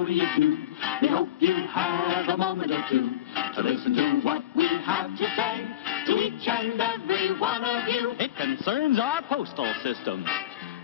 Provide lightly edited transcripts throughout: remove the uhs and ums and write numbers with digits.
how do you do? We hope you have a moment or two to listen to what we have to say to each and every one of you. It concerns our postal system.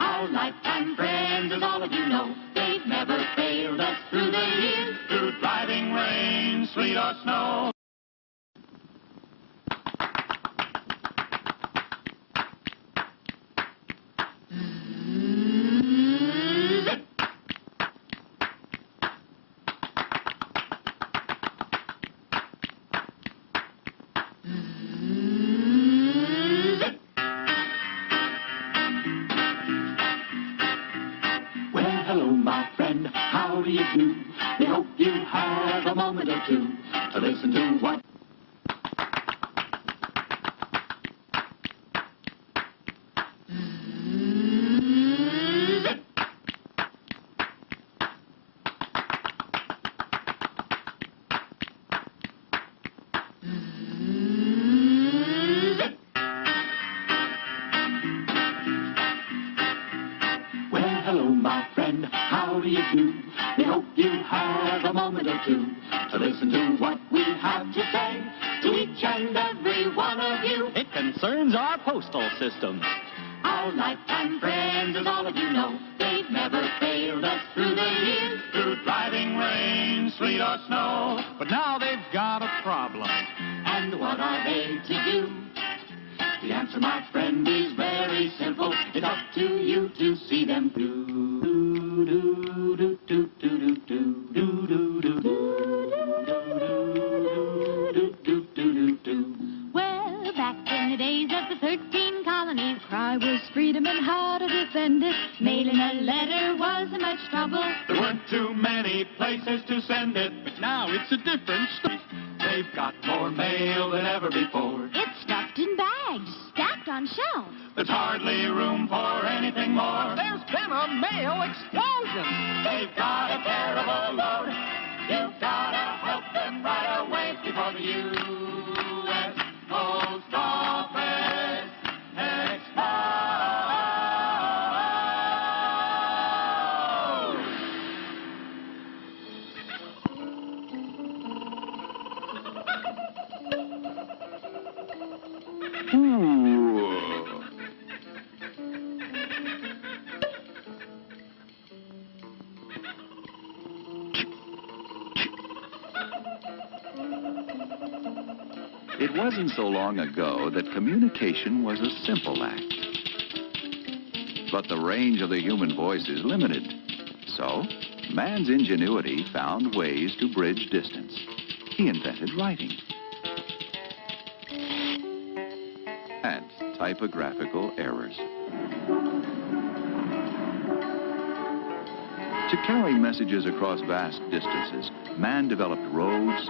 Our lifetime friends, as all of you know, they've never failed us through the years, through driving rain, sleet or snow. How do you do? We hope you have a moment or two to listen to what hello, my friend, how do you do? We hope you have a moment or two to listen to what we have to say to each and every one of you. It concerns our postal system. Our lifetime friends, as all of you know, they've never failed us through the years, through driving rain, sleet or snow. But now they've got a problem. And what are they to do? The answer, my friend, is very simple. It's up to you to see them do. Well, back in the days of the 13 colonies, cry was freedom and how to defend it. Mailing a letter wasn't much trouble. There weren't too many places to send it, But now it's a different story. they've got more mail than ever before. It's stuffed in bags, stacked on shelves. There's hardly room for anything more. There's been a mail explosion. They've got a terrible load. You've got to help them right away before the U.S. Post Office explodes. It wasn't so long ago that communication was a simple act. But the range of the human voice is limited. So, man's ingenuity found ways to bridge distance. He invented writing. And typographical errors. To carry messages across vast distances, man developed roads,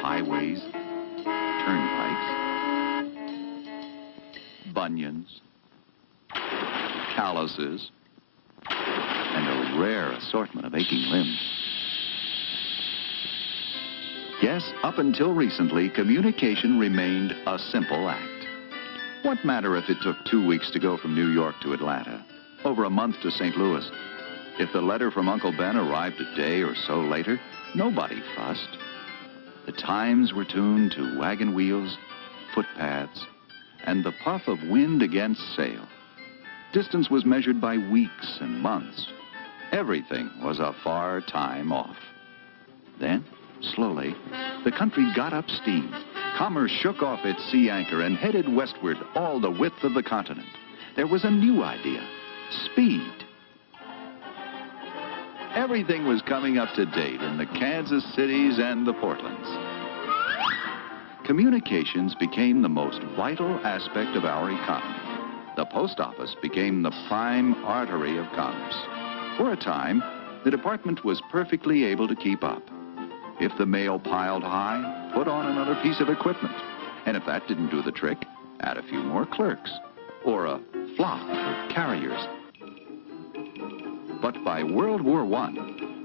highways, turnpikes, bunions, calluses, and a rare assortment of aching limbs. Yes, up until recently, communication remained a simple act. What matter if it took 2 weeks to go from New York to Atlanta, over a month to St. Louis? If the letter from Uncle Ben arrived a day or so later, nobody fussed. The times were tuned to wagon wheels, footpaths, and the puff of wind against sail. Distance was measured by weeks and months. Everything was a far time off. Then, slowly, the country got up steam. Commerce shook off its sea anchor and headed westward all the width of the continent. There was a new idea: speed. Everything was coming up to date in the Kansas cities and the Portlands. Communications became the most vital aspect of our economy. The post office became the prime artery of commerce. For a time, the department was perfectly able to keep up. If the mail piled high, put on another piece of equipment. And if that didn't do the trick, add a few more clerks or a flock of carriers. But by World War I,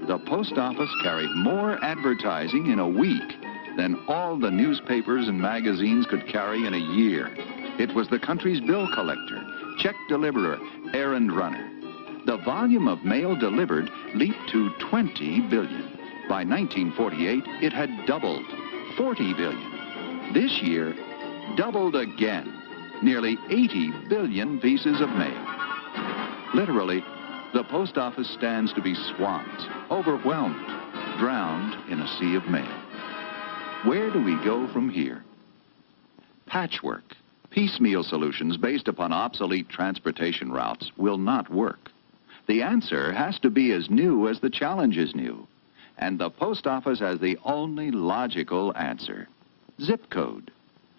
the post office carried more advertising in a week than all the newspapers and magazines could carry in a year. It was the country's bill collector, check deliverer, errand runner. the volume of mail delivered leaped to 20 billion. By 1948, it had doubled, 40 billion. This year, doubled again, nearly 80 billion pieces of mail. Literally, the post office stands to be swamped, overwhelmed, drowned in a sea of mail. Where do we go from here? Patchwork, piecemeal solutions based upon obsolete transportation routes will not work. The answer has to be as new as the challenge is new. And the post office has the only logical answer. Zip code.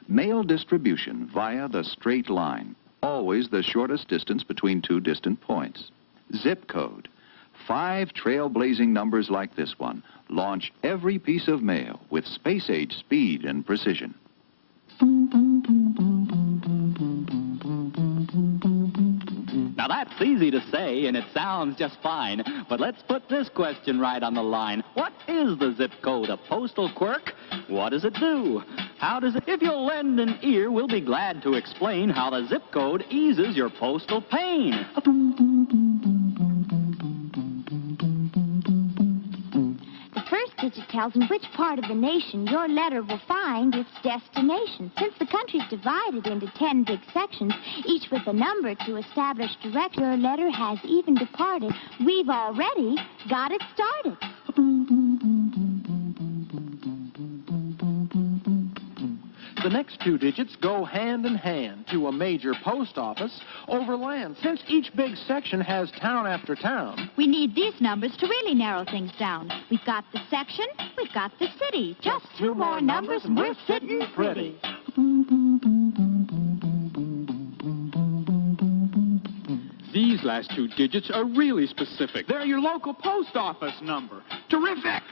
Mail distribution via the straight line. Always the shortest distance between two distant points. Zip code. 5 trailblazing numbers like this one launch every piece of mail with space-age speed and precision. Now that's easy to say, and it sounds just fine. But let's put this question right on the line. What is the zip code? A postal quirk? What does it do? How does it... If you'll lend an ear, we'll be glad to explain how the zip code eases your postal pain. Digit tells in which part of the nation your letter will find its destination. Since the country's divided into 10 big sections, each with a number to establish direction, your letter has even departed. We've already got it started. The next 2 digits go hand in hand to a major post office over land. Since each big section has town after town, We need these numbers to really narrow things down. We've got the section, we've got the city. Just 2 more numbers and we're sitting pretty. These last 2 digits are really specific. They're your local post office number. Terrific!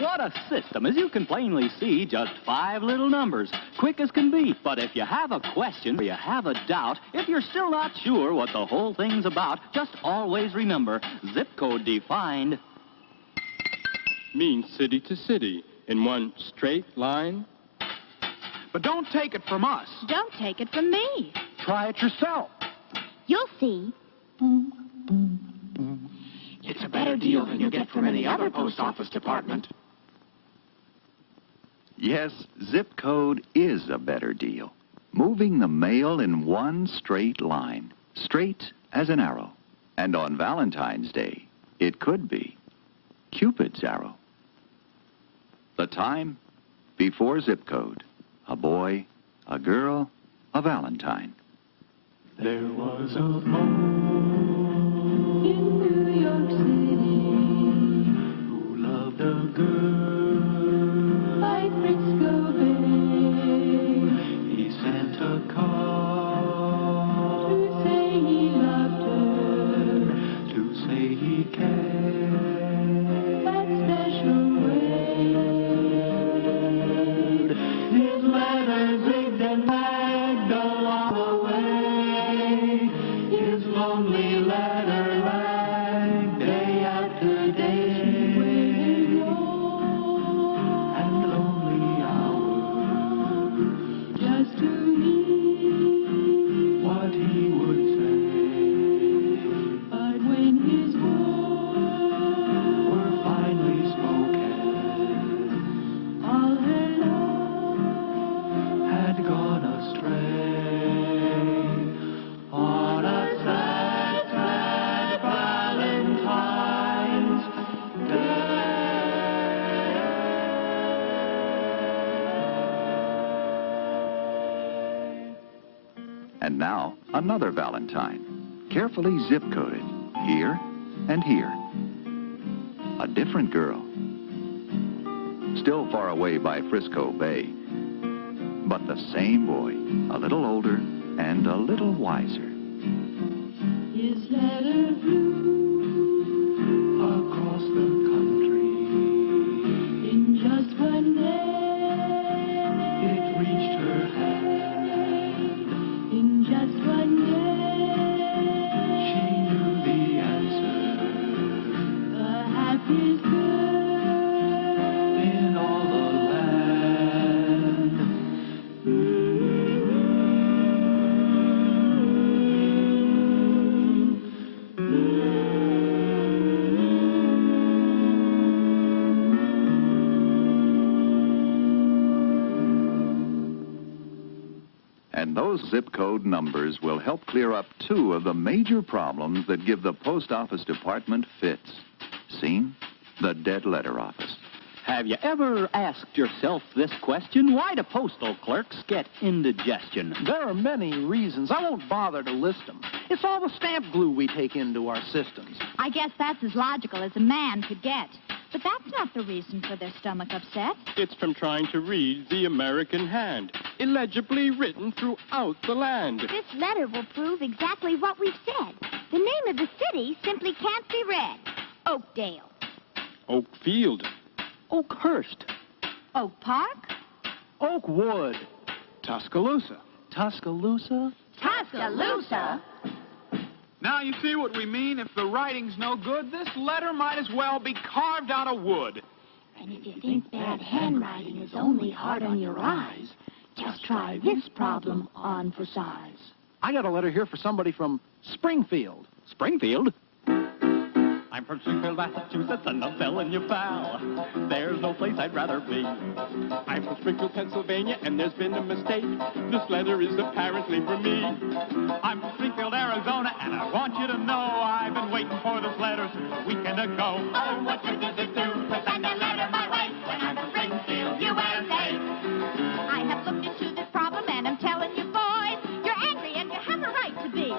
What a system. As you can plainly see, just 5 little numbers. Quick as can be. But if you have a question or you have a doubt, if you're still not sure what the whole thing's about, just always remember, zip code defined means city to city in one straight line. But don't take it from us. Don't take it from me. try it yourself. You'll see. It's a better deal than you get from any other post office department. Yes, zip code is a better deal. Moving the mail in one straight line, straight as an arrow. And on Valentine's Day, it could be Cupid's arrow. The time before zip code. A boy, a girl, a Valentine. There was a boy in New York City who loved a girl by Frisco Bay. He sent a card to say he loved her, to say he cared that special way. His letters zigged and zagged along the way. His lonely letter lagged day after day. And lonely hours just to hear what he would say. But when his words were finally spoken, all her love had gone astray. On a sad, sad Valentine's Day. And now, another Valentine, carefully zip-coded, here and here. A different girl. Still far away by Frisco Bay. But the same boy, a little older and a little wiser. His letter flew across the country in just one day. It reached her hand in just one day. She knew the answer, the happiest girl in all the land. And those zip code numbers will help clear up two of the major problems that give the post office department fits. Seen? The dead letter office. Have you ever asked yourself this question? Why do postal clerks get indigestion? There are many reasons. I won't bother to list them. It's all the stamp glue we take into our systems. I guess that's as logical as a man could get. But that's not the reason for their stomach upset. It's from trying to read the American hand, illegibly written throughout the land. This letter will prove exactly what we've said. The name of the city simply can't be read. Oakdale. Oakfield. Oakhurst. Oak Park? Oakwood. Tuscaloosa. Tuscaloosa? Tuscaloosa? Now you see what we mean? If the writing's no good, this letter might as well be carved out of wood. And if you think bad handwriting is only hard on your eyes, just try this problem on for size. I got a letter here for somebody from Springfield. Springfield? I'm from Springfield, Massachusetts, and I'm telling you, pal, there's no place I'd rather be. I'm from Springfield, Pennsylvania, and there's been a mistake. This letter is apparently for me. I'm from Springfield, Arizona, and I want you to know I've been waiting for this letter since a weekend ago. Oh, what good does it do to send a letter my way when I'm from Springfield, USA? I have looked into this problem, and I'm telling you, boys, you're angry, and you have a right to be.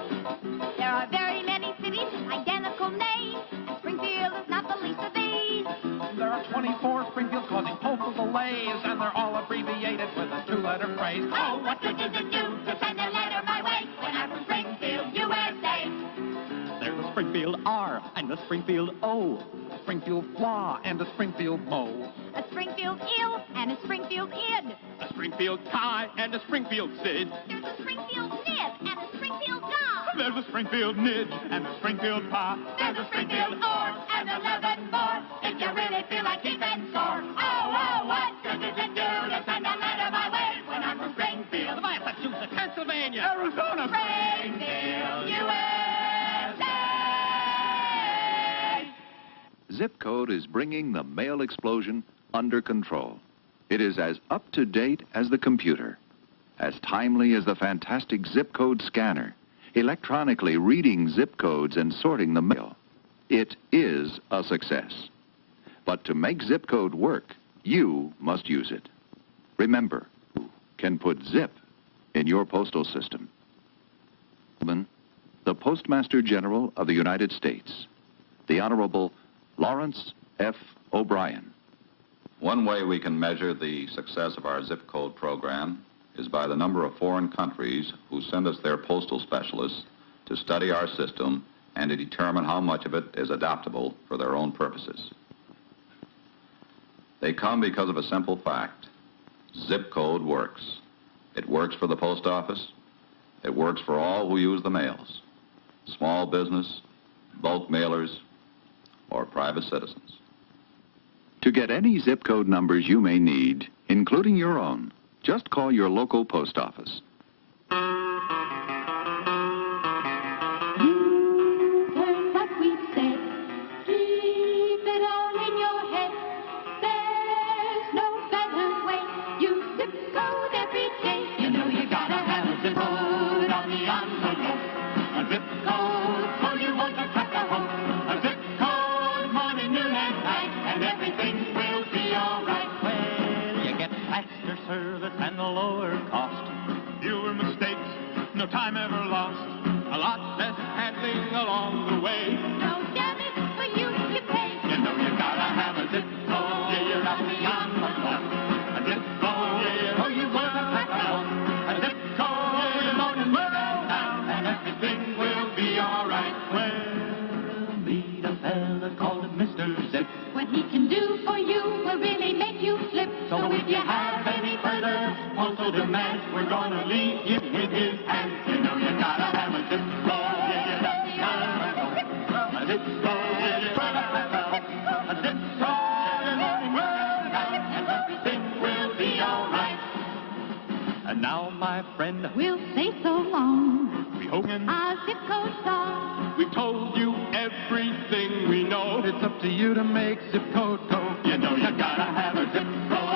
There are very many cities with identical names, and Springfield is not the least of these. There are 24 Springfields causing postal delays, and they're all abbreviated with a two-letter phrase. Oh, what good does it do to send a letter my way when I'm from Springfield, USA? There's a Springfield R and a Springfield O. A Springfield flaw and a Springfield bow. A Springfield ill and a Springfield id. A Springfield tie and a Springfield Sid. There's a Springfield nib and a Springfield dog. There's a Springfield nidge and a Springfield pie. There's a Springfield or and 11 more. If you really feel like keeping score. Oh, what good does it do to send a letter my way when I'm from Springfield, Massachusetts, Pennsylvania, Arizona, Springfield, USA? Zip code is bringing the mail explosion under control. It is as up-to-date as the computer, as timely as the fantastic zip code scanner, electronically reading zip codes and sorting the mail. It is a success. But to make zip code work, you must use it. Remember, you can put zip in your postal system. The Postmaster General of the United States, the Honorable Lawrence F. O'Brien. One way we can measure the success of our zip code program is by the number of foreign countries who send us their postal specialists to study our system and to determine how much of it is adaptable for their own purposes. They come because of a simple fact. Zip code works. It works for the post office. It works for all who use the mails. Small business, bulk mailers, or private citizens. To get any zip code numbers you may need, including your own, just call your local post office. You've heard what we said. Keep it all in your head. There's no better way. Use zip code every day. You know you gotta have a zip code on the envelope. A zip code so you won't attract a hope. A zip code morning, noon, and night, and everything will be alright. Well, you get faster service and a lower cost. Fewer mistakes, no time ever lost. a lot less handling along the way. No damage for you to pay. You know you gotta have a zip code. Yeah, you're out beyond the law. A zip code. Yeah, oh, you wanna pack a home. A zip code. Yeah, you're loading well down, and everything will be alright. Well, meet a fella called Mr. Zip. What he can do for you will really make you flip. So if you have any further postal demands, we're gonna leave you in his hands. You know you gotta have a zip code. Yeah, you gotta have a zip code. Yeah, you gotta have a zip code. And everything will be alright. And now, my friend, We'll say so long. We hope Our zip code song. we've told you everything we know. It's up to you to make zip code go. You know you gotta have a zip code.